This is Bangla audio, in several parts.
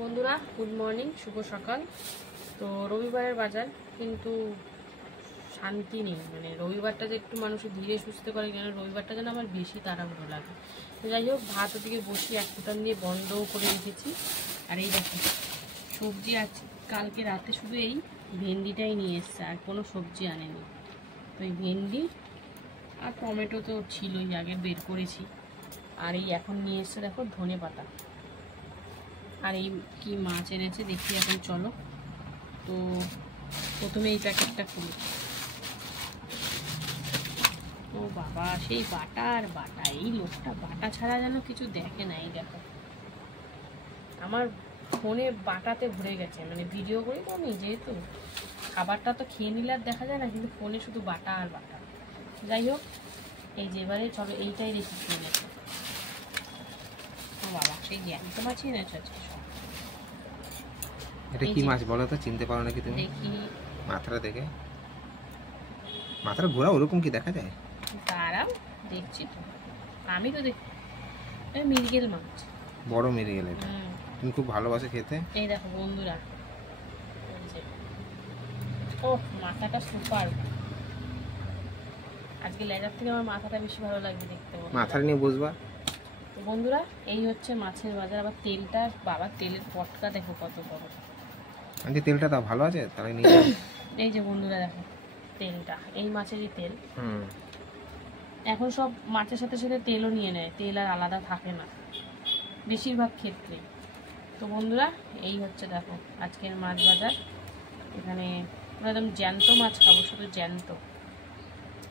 বন্ধুরা গুড মর্নিং, শুভ সকাল। তো রবিবারের বাজার, কিন্তু শান্তি নেই। মানে রবিবারটা যে একটু মানুষের ধীরে সুস্থে করে, কেন রবিবারটা যেন আমার বেশি তাড়াহুড়ো লাগে। তো যাই হোক, ভাত ওদিকে বসিয়ে এক ফুটান দিয়ে বন্ধও করে রেখেছি। আর এই দেখো সবজি আছে, কালকে রাতে শুধু এই ভেন্ডিটাই নিয়ে এসছে, আর কোনো সবজি আনেনি। তো এই ভেন্ডি আর টমেটো তো ছিলই, আগে বের করেছি। আর এই এখন নিয়ে এসছে দেখো ধনে পাতা। আর এই কি মাছ এনেছে দেখি এখন, চলো। তো প্রথমে এই প্যাকেটটা খুলি। ও বাবা, সেই বাটা আর বাটা, এই লোকটা বাটা ছাড়া যেন কিছু দেখে না। এই দেখো, আমার ফোনে বাটাতে ভরে গেছে। মানে ভিডিও করি তো আমি, যেহেতু খাবারটা তো খেয়ে নিলে আর দেখা যায় না, কিন্তু ফোনে শুধু বাটা আর বাটা। যাই হোক, এই যে এবারে চলো এইটাই রেসিপি এনেছে। ও বাবা, সেই জ্যান্ত মাছই এনেছে আজকে। এটা কি মাছ বলো তো, চিনতে পারো নাকি তুমি? দেখি মাথাটা দেখে, মাথাটা ঘোরা ওরকম কি দেখা যায়? দাঁড়াও, দেখছি তো, আমি তো দেখি। মৃগেল মাছ, বড় মৃগেল। এটা তুমি খুব ভালোবাসো খেতে। এই দেখো বন্ধুরা, ও মাথাটা সুপার। আজকে লেজার থেকে আমার মাথাটা বেশি ভালো লাগবে দেখতে। মাথাটা নিয়ে বুঝবা। তো বন্ধুরা, এই হচ্ছে মাছের বাজার। আবার তেলটা, বাবা তেলের পটকা দেখো কত বড়। আন্টি তেলটা তাও ভালো আছে, তাহলে নিয়ে এই যে বন্ধুরা দেখো তেলটা, এই মাছেরই তেল। এখন সব মাছের সাথে সাথে তেলও নিয়ে নেয়, তেল আর আলাদা থাকে না বেশিরভাগ ক্ষেত্রে। তো বন্ধুরা, এই হচ্ছে দেখো আজকের মাছ বাজার। এখানে একদম জ্যান্ত মাছ খাবো, শুধু জ্যান্ত।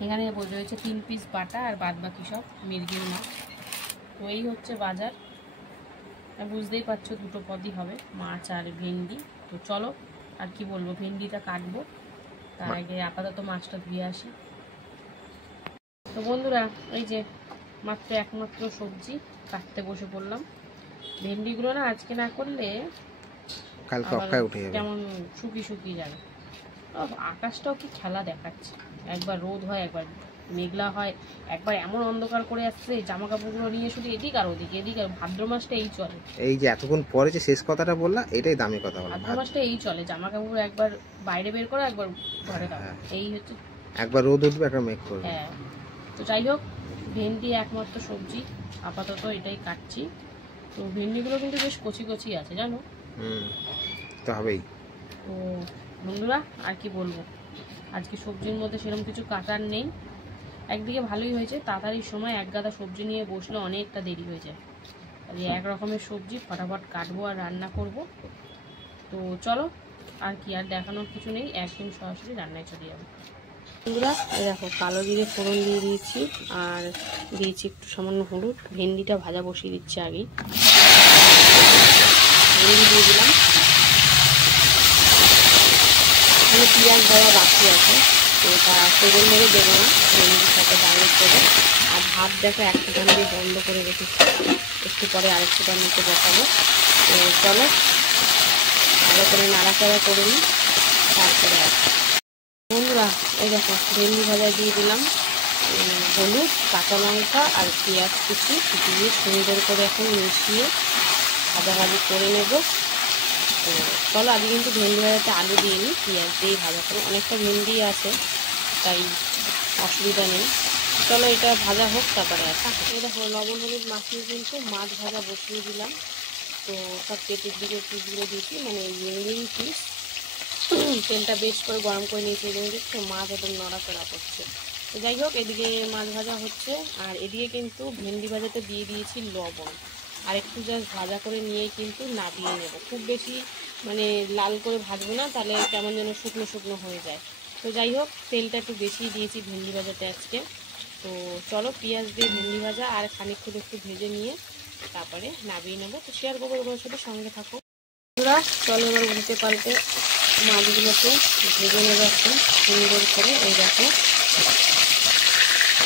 এখানে রয়েছে 3 পিস বাটা, আর বাদ বাকি সব মৃগেল মাছ। তো এই হচ্ছে বাজার। বুঝতেই পারছো দুটো পদই হবে, মাছ আর ভেন্ডি। তো চলো, আর কি বলবো, ভেন্ডিটা কাটবো, তার আগে আপাতত মাছটা ধুয়ে আসি। তো বন্ধুরা, এই যে মাত্র একমাত্র সবজি কাটতে বসে পড়লাম। ভেন্ডিগুলো না আজকে না করলে কালকে অক্কায় উঠে যাবে, কেমন শুকিয়ে শুকিয়ে যাবে। আকাশটাও কি খেলা দেখাচ্ছে, একবার রোদ হয়, একবার মেঘলা হয়, একবার এমন অন্ধকার করে আসছে, জামা কাপড়গুলো নিয়ে শুধু এদিক আর ওদিক, এদিক আর। ভাদ্র মাসটা এই চলে। এই যে এতক্ষণ পরে যে শেষ কথাটা বললা, এটাই দামি কথা বলা। ভাদ্র মাসটা এই চলে, জামা কাপড় একবার বাইরে বের করো, একবার ঘরে দাও, এই হচ্ছে। একবার রোদ উঠবে, একবার মেঘ করবে। হ্যাঁ, তো যাই হোক, ভেন্ডি একমাত্র সবজি, আপাতত এটাই কাটছি। তো ভেন্ডিগুলো কিন্তু বেশ কচি কচি আছে, জানো। তো হবেই। তো বন্ধুরা, আর কি বলবো, আজকে সবজির মধ্যে সেরকম কিছু কাটার নেই। একদিকে ভালোই হয়েছে, তাড়াতাড়ির সময় এক গাদা সবজি নিয়ে বসলে অনেকটা দেরি হয়ে যায়। আর এক রকমের সবজি ফটাফট কাটবো আর রান্না করব। তো চলো, আর কি, আর দেখানোর কিছু নেই, একদম সরাসরি রান্নায় চলে যাবো। বন্ধুরা, দেখো কালো জিরে ফোড়ন দিয়ে দিয়েছি, আর দিয়েছি একটু সামান্য হলুদ। ভেন্ডিটা ভাজা বসিয়ে দিচ্ছি আগেই, ভেন্ডি দিয়ে দিলাম। এখানে পেঁয়াজ দেওয়া বাকি আছে, তো ওটা তেলের মধ্যে দেবো না, ভেন্ডির সাথে ডাইরেক্ট দেবো। আর ভাত দেখো এক ফুটান দিয়ে বন্ধ করে রেখেছি, একটু পরে আরেক ফুটান দিতে বসাবো। তো চলো, ভালো করে নাড়াচাড়া করে নিই, তারপরে আসি। বন্ধুরা, এই দেখো ভেন্ডি ভাজা দিয়ে দিলাম হলুদ, কাঁচা লঙ্কা আর পেঁয়াজ কুচি দিয়ে সুন্দর করে এখন মিশিয়ে ভাজাভাজি করে নেব। তো চলো, আগে কিন্তু ভেন্ডি ভাজাতে আলু দিয়ে নিই, পেঁয়াজ দিয়েই ভাজা করে। অনেকটা ভেন্ডি আছে, তাই অসুবিধা নেই। চলো এটা ভাজা হোক, তারপরে আসা। এই দেখো লবণ হলুদ মাখিয়ে কিন্তু মাছ ভাজা বসিয়ে দিলাম। তো সব পেটের দিকে পিসগুলো দিয়েছি, মানে রিং পিস। তেলটা বেশ করে গরম করে নিয়েছি, দেখছো মাছ একদম নড়াচড়া করছে। তো যাই হোক, এদিকে মাছ ভাজা হচ্ছে, আর এদিকে কিন্তু ভেন্ডি ভাজাতে দিয়ে দিয়েছি লবণ। আর একটু জাস্ট ভাজা করে নিয়েই কিন্তু নাবিয়ে নেব। খুব বেশি মানে লাল করে ভাজবো না, তাহলে কেমন যেন শুকনো শুকনো হয়ে যায়। তো যাই হোক, তেলটা একটু বেশি দিয়েছি ভেন্ডি ভাজাতে আজকে। তো চলো, পেঁয়াজ দিয়ে ভেন্ডি ভাজা আর খানিকক্ষণ একটু ভেজে নিয়ে তারপরে নাবিয়ে নেবো। তো শেয়ার করবো তোমার সাথে, সঙ্গে থাকো। চলো এবার উল্টে পাল্টে মাছগুলোকে ভেজে নেবো একটু সুন্দর করে। এই দেখো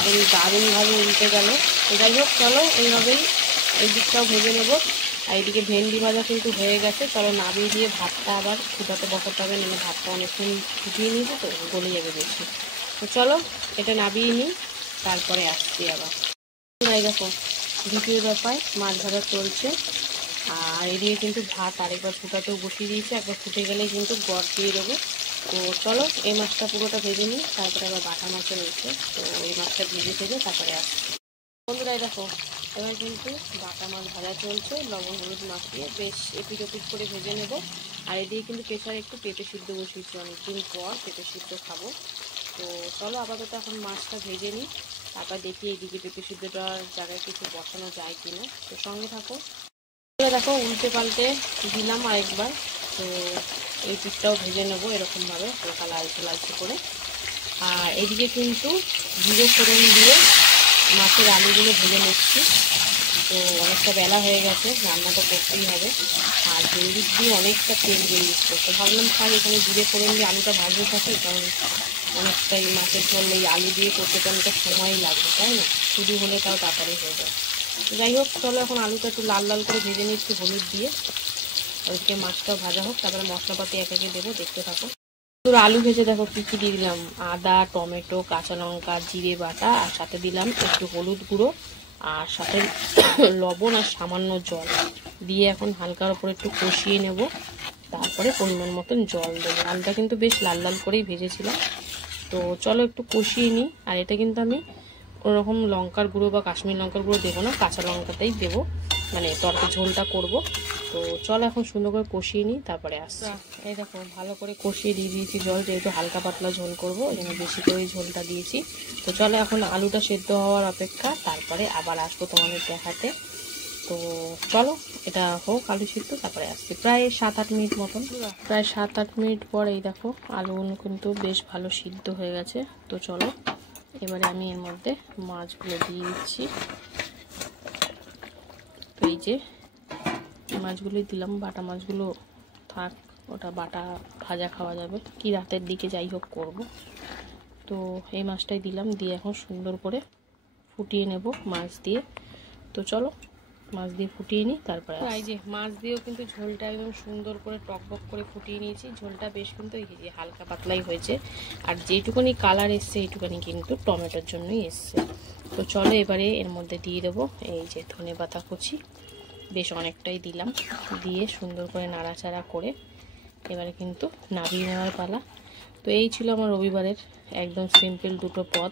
এই দারুণভাবে উল্টে গেল। যাই হোক, চলো এইভাবেই এই দিকটাও ভেজে নেবো। আর এইদিকে ভেন্ডি ভাজা কিন্তু হয়ে গেছে। চলো নাবিয়ে দিয়ে ভাতটা আবার ফুটাতে বসাতে হবে, নাহলে ভাতটা অনেকক্ষণ ফুটিয়ে নিয়েছে তো গলে যাবে বেশি। তো চলো এটা নাবিয়ে নিই, তারপরে আসছি আবার। এই দেখো দ্বিতীয় দফায় মাছ ভাজা চলছে। আর এদিকে কিন্তু ভাত আরেকবার ফুটাতেও বসিয়ে দিয়েছি, একবার ফুটে গেলে কিন্তু গড় দিয়ে দেবো। তো চলো এই মাছটা পুরোটা ভেজে নিই, তারপরে আবার বাটা মাছও রয়েছে, তো এই মাছটা ভেজে তারপরে আসছি। বন্ধুরা দেখো এবার কিন্তু বাটা মাছ ভাজা চলছে, লবণ হলুদ মাখিয়ে বেশ এপিট ওপিট করে ভেজে নেব। আর এদিকে কিন্তু প্রেসারে একটু পেঁপে সিদ্ধ বসিয়েছি, অনেকদিন পর পেঁপে সিদ্ধ খাবো। তো চলো আপাতত এখন মাছটা ভেজে নিই, তারপর দেখি এইদিকে পেঁপে সিদ্ধটার জায়গায় কিছু বসানো যায় কিনা। তো সঙ্গে থাকো। দেখো উল্টে পাল্টে দিলাম আরেকবার। তো এই পিঠটাও ভেজে নেবো এরকমভাবে হালকা লালচে লালচে করে। আর এদিকে কিন্তু জিরে ফোড়ন দিয়ে মাছের আলুগুলো ভেজে নিচ্ছি। তো অনেকটা বেলা হয়ে গেছে, রান্না তো করতেই হবে। আর ভেন্ডির দিয়ে অনেকটা তেল বেরিয়েছে, তো ভাবলাম থাক এখানে জিরে ফোড়ন দিয়ে আলুটা ভাজতে থাকে, কারণ অনেকটাই মাছের ঝোল এই আলু দিয়ে করতে তো অনেকটা সময়ই লাগবে, তাই না? শুধু হলে তাও তাড়াতাড়ি হয়ে যায়। যাই হোক চলো এখন আলুটা একটু লাল লাল করে ভেজে নিচ্ছি হলুদ দিয়ে, ওইদিকে মাছটাও ভাজা হোক, তারপরে মশলাপাতি এক একে দেবো, দেখতে থাকো। তো আলু ভেজে দেখো কী কী দিয়ে দিলাম, আদা টমেটো কাঁচা লঙ্কা জিরে বাটা, আর সাথে দিলাম একটু হলুদ গুঁড়ো, আর সাথে লবণ আর সামান্য জল দিয়ে এখন হালকার ওপর একটু কষিয়ে নেব, তারপরে পরিমাণ মতন জল দেবো। আলুটা কিন্তু বেশ লাল লাল করেই ভেজেছিলাম। তো চলো একটু কষিয়ে নিই। আর এটা কিন্তু আমি ওরকম লঙ্কার গুঁড়ো বা কাশ্মীর লঙ্কার গুঁড়ো দেবো না, কাঁচা লঙ্কাটাই দেবো, মানে তরকারি ঝোলটা করব। তো চলো এখন সুন্দর করে কষিয়ে নিই, তারপরে আসছি। এই দেখো ভালো করে কষিয়ে দিয়ে দিয়েছি জল, যেহেতু হালকা পাতলা ঝোল করবো এই জন্য বেশি করে ঝোলটা দিয়েছি। তো চলো এখন আলুটা সেদ্ধ হওয়ার অপেক্ষা, তারপরে আবার আসবো তোমাদের দেখাতে। তো চলো এটা হোক আলু সিদ্ধ, তারপরে আসছি। প্রায় 7-8 মিনিট মতন, প্রায় 7-8 মিনিট পর এই দেখো আলুগুলো কিন্তু বেশ ভালো সিদ্ধ হয়ে গেছে। তো চলো এবারে আমি এর মধ্যে মাছগুলো দিয়ে দিচ্ছি। তো এই যে মাছগুলোই দিলাম, বাটা মাছগুলো থাক, ওটা বাটা ভাজা খাওয়া যাবে, কি রাতের দিকে যাই হোক করব। তো এই মাছটাই দিলাম, দিয়ে এখন সুন্দর করে ফুটিয়ে নেব মাছ দিয়ে। তো চলো মাছ দিয়ে ফুটিয়ে নিই, তারপরে এই যে মাছ দিয়েও কিন্তু ঝোলটা একদম সুন্দর করে টকবক করে ফুটিয়ে নিয়েছি। ঝোলটা বেশ কিন্তু এই যে হালকা পাতলাই হয়েছে, আর যেটুকুনি কালার এসছে এইটুকুনি কিন্তু টমেটোর জন্যই এসছে। তো চলো এবারে এর মধ্যে দিয়ে দেবো এই যে ধনেপাতা কুচি, বেশ অনেকটাই দিলাম, দিয়ে সুন্দর করে নাড়াচাড়া করে এবারে কিন্তু নামিয়ে নেওয়ার পালা। তো এই ছিল আমার রবিবারের একদম সিম্পল দুটো পদ।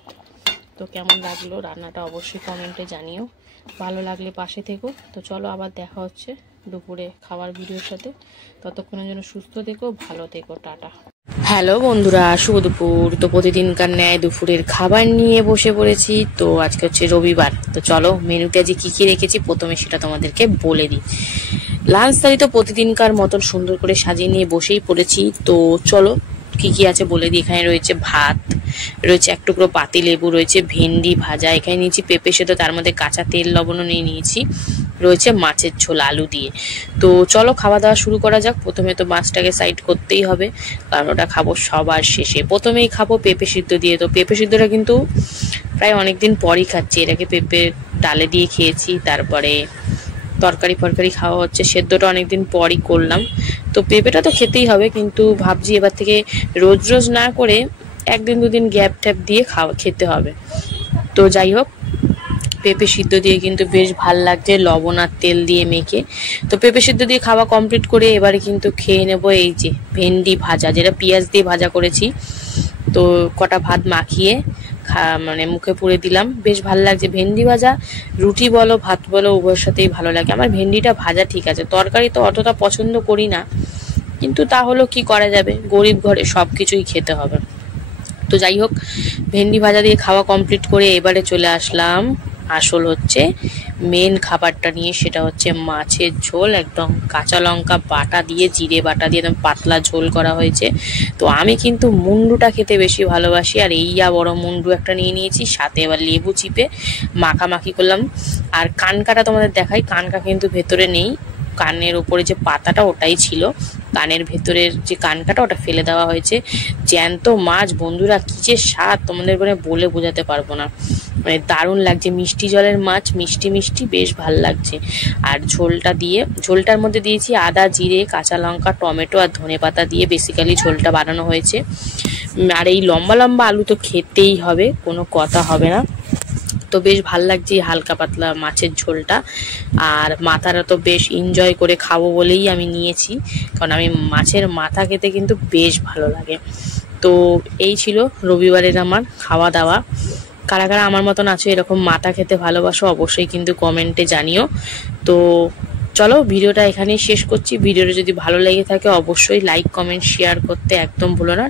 তো কেমন লাগলো রান্নাটা অবশ্যই কমেন্টে জানিও, ভালো লাগলে পাশে থেকো। তো চলো আবার দেখা হচ্ছে দুপুরে খাবার ভিডিওর সাথে, ততক্ষণের জন্য সুস্থ থেকো, ভালো থেকো, টাটা। হ্যালো বন্ধুরা, শুভ দুপুর। তো প্রতিদিনকার ন্যায় দুপুরের খাবার নিয়ে বসে পড়েছি। তো আজকে হচ্ছে রবিবার, তো চলো মেনুতে আজ কি কি রেখেছি প্রথমে সেটা তোমাদেরকে বলে দিই। লাঞ্চ থালি তো প্রতিদিনকার মতন সুন্দর করে সাজিয়ে নিয়ে বসেই পড়েছি। তো চলো কি কি আছে বলে দিই। এখানে রয়েছে ভাত, রয়েছে এক টুকরো পাতি লেবু, রয়েছে ভেন্ডি ভাজা, এখানে নিয়েছি পেঁপে সেদ্ধ, তার মধ্যে কাঁচা তেল লবণও নিয়েছি, রয়েছে মাছের ঝোল আলু দিয়ে। তো চলো খাওয়া দাওয়া শুরু করা যাক। প্রথমে তো মাছটাকে সাইড করতেই হবে, কারণ ওটা খাবো সবার শেষে। প্রথমেই খাবো পেঁপে সিদ্ধ দিয়ে। তো পেঁপে সিদ্ধটা কিন্তু প্রায় অনেকদিন পরই খাচ্ছি, এটাকে পেঁপে ডালে দিয়ে খেয়েছি, তারপরে তরকারি ফরকারি খাওয়া হচ্ছে, সেদ্ধটা অনেকদিন পরই করলাম। তো পেঁপেটা তো খেতেই হবে, কিন্তু ভাবছি এবার থেকে রোজ রোজ না করে একদিন দুদিন গ্যাপ ট্যাপ দিয়ে খেতে হবে। তো যাই হোক পেঁপে সিদ্ধ দিয়ে কিন্তু বেশ ভাল লাগছে লবণ আর তেল দিয়ে মেখে। তো পেঁপে সিদ্ধ দিয়ে খাওয়া কমপ্লিট করে এবারে কিন্তু খেয়ে নেব এই যে ভেন্ডি ভাজা, যেটা পেঁয়াজ দিয়ে ভাজা করেছি। তো কটা ভাত মাখিয়ে মানে মুখে পুড়ে দিলাম, বেশ ভালো লাগছে। ভেন্ডি ভাজা রুটি বলো ভাত বলো উভয়ের সাথেই ভালো লাগে। আমার ভেন্ডিটা ভাজা ঠিক আছে, তরকারি তো অতটা পছন্দ করি না, কিন্তু তাহলেও কি করা যাবে, গরিব ঘরে সব কিছুই খেতে হবে। তো যাই হোক ভেন্ডি ভাজা দিয়ে খাওয়া কমপ্লিট করে এবারে চলে আসলাম আসল হচ্ছে মেন খাবারটা নিয়ে, সেটা হচ্ছে মাছের ঝোল। একদম কাঁচা লঙ্কা বাটা দিয়ে জিরে বাটা দিয়ে একদম পাতলা ঝোল করা হয়েছে। তো আমি কিন্তু মুন্ডুটা খেতে বেশি ভালোবাসি, আর এইয়া বড় মুন্ডু একটা নিয়ে নিয়েছি, সাথে এবার লেবু চিপে মাখামাখি করলাম। আর কানকাটা তোমাদের দেখাই, কানকা কিন্তু ভেতরে নেই, কানের ওপরে যে পাতাটা ওটাই ছিল, কানের ভেতরের যে কানকাটা ওটা ফেলে দেওয়া হয়েছে। জ্যান্ত মাছ বন্ধুরা, কি যে স্বাদ তোমাদের বলে বোঝাতে পারবো না, মানে দারুণ লাগছে। মিষ্টি জলের মাছ, মিষ্টি মিষ্টি, বেশ ভাল লাগছে। আর ঝোলটার মধ্যে দিয়েছি আদা জিরে কাঁচা লঙ্কা টমেটো আর ধনেপাতা দিয়ে বেসিক্যালি ঝোলটা বানানো হয়েছে। আর এই লম্বা লম্বা আলু তো খেতেই হবে, কোনো কথা হবে না। তো বেশ ভাল লাগছে এই হালকা পাতলা মাছের ঝোলটা। আর মাথাটা তো বেশ এনজয় করে খাবো বলেই আমি নিয়েছি, কারণ আমি মাছের মাথা খেতে কিন্তু বেশ ভালো লাগে। তো এই ছিল রবিবারের আমার খাওয়া দাওয়া। কারা কারা আমার মতন আছো এরকম মাথা খেতে ভালোবাসো অবশ্যই কিন্তু কমেন্টে জানিও। তো চলো ভিডিওটা এখানেই শেষ করছি। ভিডিওটা যদি ভালো লেগে থাকে অবশ্যই লাইক কমেন্ট শেয়ার করতে একদম ভুলো না।